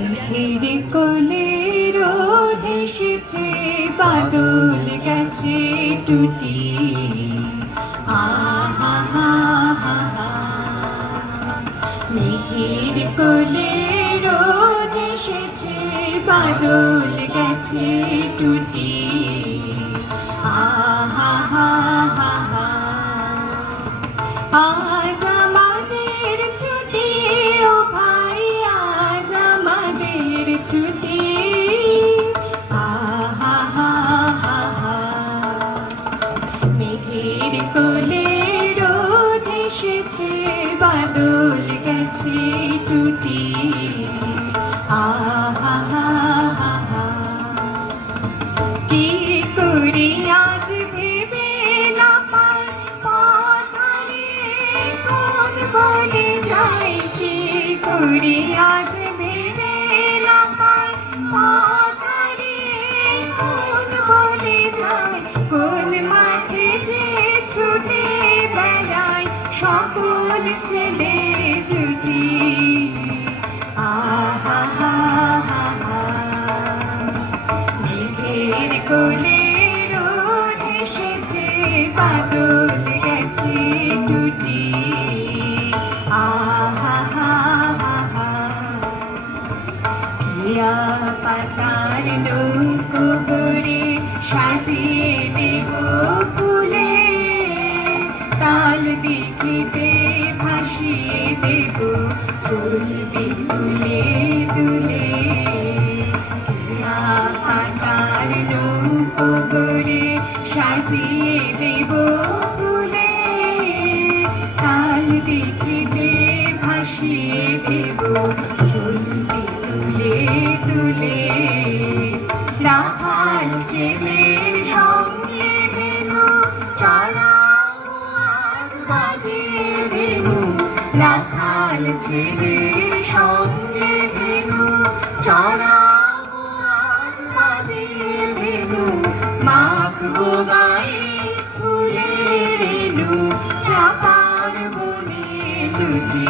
মেঘের কোলে রোদ এসেছে, বাদল গেছে টুটি। আহা হা হা হা। মেঘের কোলে রোদ এসেছে, বাদল গেছে টুটি। আহা হা হা হা। আজ আমাদের ছুটি, ও ভাই আজ আমাদের ছুটি। আহা হা হা হা। মেঘের কোলে রোদ এসেছে, বাদল গেছে টুটি। আহা হা হা হা। কি করি আজ ভেবে না পাই, পথ হারিয়ে কোন বনে যাই। কি করি আজ ভেবে না পাই, পথ হারিয়ে কোন বনে যাই। কোন মাঠে যে ছুটে বেড়াই সকল ছেলে জুটি। আহা হা হা হা। মেঘের কোলে রোদ এসেছে, বাদল গেছে টুটি। আহা হা হা হা। পিয়া পাতার নৌকো গড়ে সাজিয়ে দেব ফুলে, তাল দিঘিতে ভাসিয়ে দেব চলবে দুলে দুলে। পিয়া পাতার নৌকো গড়ে সাজিয়ে দেব ফুলে, তাল দিঘিতে ভাসিয়ে দেব চলবে দুলে দুলে। রাখাল ছেলের সঙ্গে ভেনু চড়াবো আজ বাজে ভেনু। রাখাল ছেলের সঙ্গে ভেনু চড়াবো আজ বাজে ভেনু। মাখবো গায়ে ফুলের রেণু, চাপার বনে দুটি।